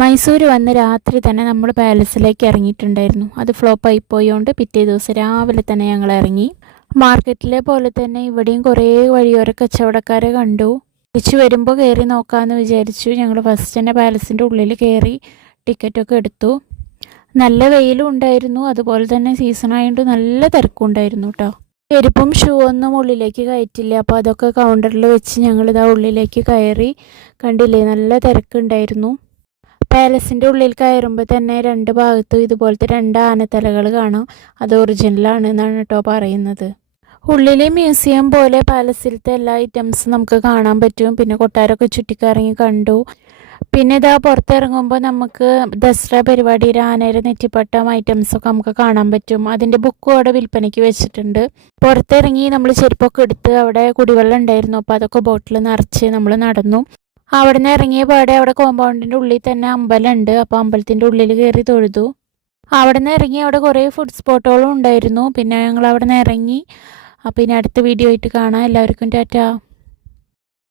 മൈസൂർ വന്ന് രാത്രി തന്നെ നമ്മൾ പാലസിലേക്ക് ഇറങ്ങിയിട്ടുണ്ടായിരുന്നു. അത് ഫ്ലോപ്പായി പോയോണ്ട് പിറ്റേ ദിവസം രാവിലെ തന്നെ ഞങ്ങൾ ഇറങ്ങി. മാർക്കറ്റിലെ പോലെ തന്നെ ഇവിടെയും കുറേ വഴിയോര കച്ചവടക്കാരെ കണ്ടു. തിരിച്ചു വരുമ്പോൾ കയറി നോക്കാമെന്ന് വിചാരിച്ചു. ഞങ്ങൾ ഫസ്റ്റ് തന്നെ പാലസിൻ്റെ ഉള്ളിൽ കയറി ടിക്കറ്റൊക്കെ എടുത്തു. നല്ല വെയിലും ഉണ്ടായിരുന്നു, അതുപോലെ തന്നെ സീസൺ ആയതുകൊണ്ട് നല്ല തിരക്കും ഉണ്ടായിരുന്നു കേട്ടോ. ചെരുപ്പും ഷൂ ഒന്നും ഉള്ളിലേക്ക് കയറ്റില്ല, അപ്പോൾ അതൊക്കെ കൗണ്ടറിൽ വെച്ച് ഞങ്ങളിതാ ഉള്ളിലേക്ക് കയറി. കണ്ടില്ലേ, നല്ല തിരക്കുണ്ടായിരുന്നു. പാലസിൻ്റെ ഉള്ളിൽ കയറുമ്പോൾ തന്നെ രണ്ട് ഭാഗത്തും ഇതുപോലത്തെ രണ്ട് ആനത്തലകൾ കാണാം. അത് ഒറിജിനലാണ് എന്നാണ് കേട്ടോ പറയുന്നത്. ഉള്ളിലെ മ്യൂസിയം പോലെ പാലസിലത്തെ എല്ലാ ഐറ്റംസും നമുക്ക് കാണാൻ പറ്റും. പിന്നെ കൊട്ടാരമൊക്കെ ചുറ്റിക്കറങ്ങി കണ്ടു. പിന്നെ ഇതാ പുറത്തിറങ്ങുമ്പോൾ നമുക്ക് ദസറ പരിപാടിയുടെ ആനയുടെ നെറ്റിപ്പട്ടം ഐറ്റംസൊക്കെ നമുക്ക് കാണാൻ പറ്റും. അതിൻ്റെ ബുക്കും അവിടെ വിൽപ്പനയ്ക്ക് വെച്ചിട്ടുണ്ട്. പുറത്തിറങ്ങി നമ്മൾ ചെരുപ്പൊക്കെ എടുത്ത് അവിടെ കുടിവെള്ളം ഉണ്ടായിരുന്നു, അപ്പോൾ അതൊക്കെ ബോട്ടിൽ നിറച്ച് നമ്മൾ നടന്നു. അവിടെ നിന്ന് ഇറങ്ങിയ പാടെ അവിടെ കോമ്പൗണ്ടിൻ്റെ ഉള്ളിൽ തന്നെ അമ്പലമുണ്ട്, അപ്പോൾ അമ്പലത്തിൻ്റെ ഉള്ളിൽ കയറി തൊഴുതു. അവിടെ നിന്ന് ഇറങ്ങി അവിടെ കുറേ ഫുഡ് സ്പോട്ടുകളും ഉണ്ടായിരുന്നു. പിന്നെ ഞങ്ങൾ അവിടെ നിന്ന് ഇറങ്ങി. അപ്പോൾ ഇനി അടുത്ത വീഡിയോ ആയിട്ട് കാണാം. എല്ലാവർക്കും ടാറ്റാ.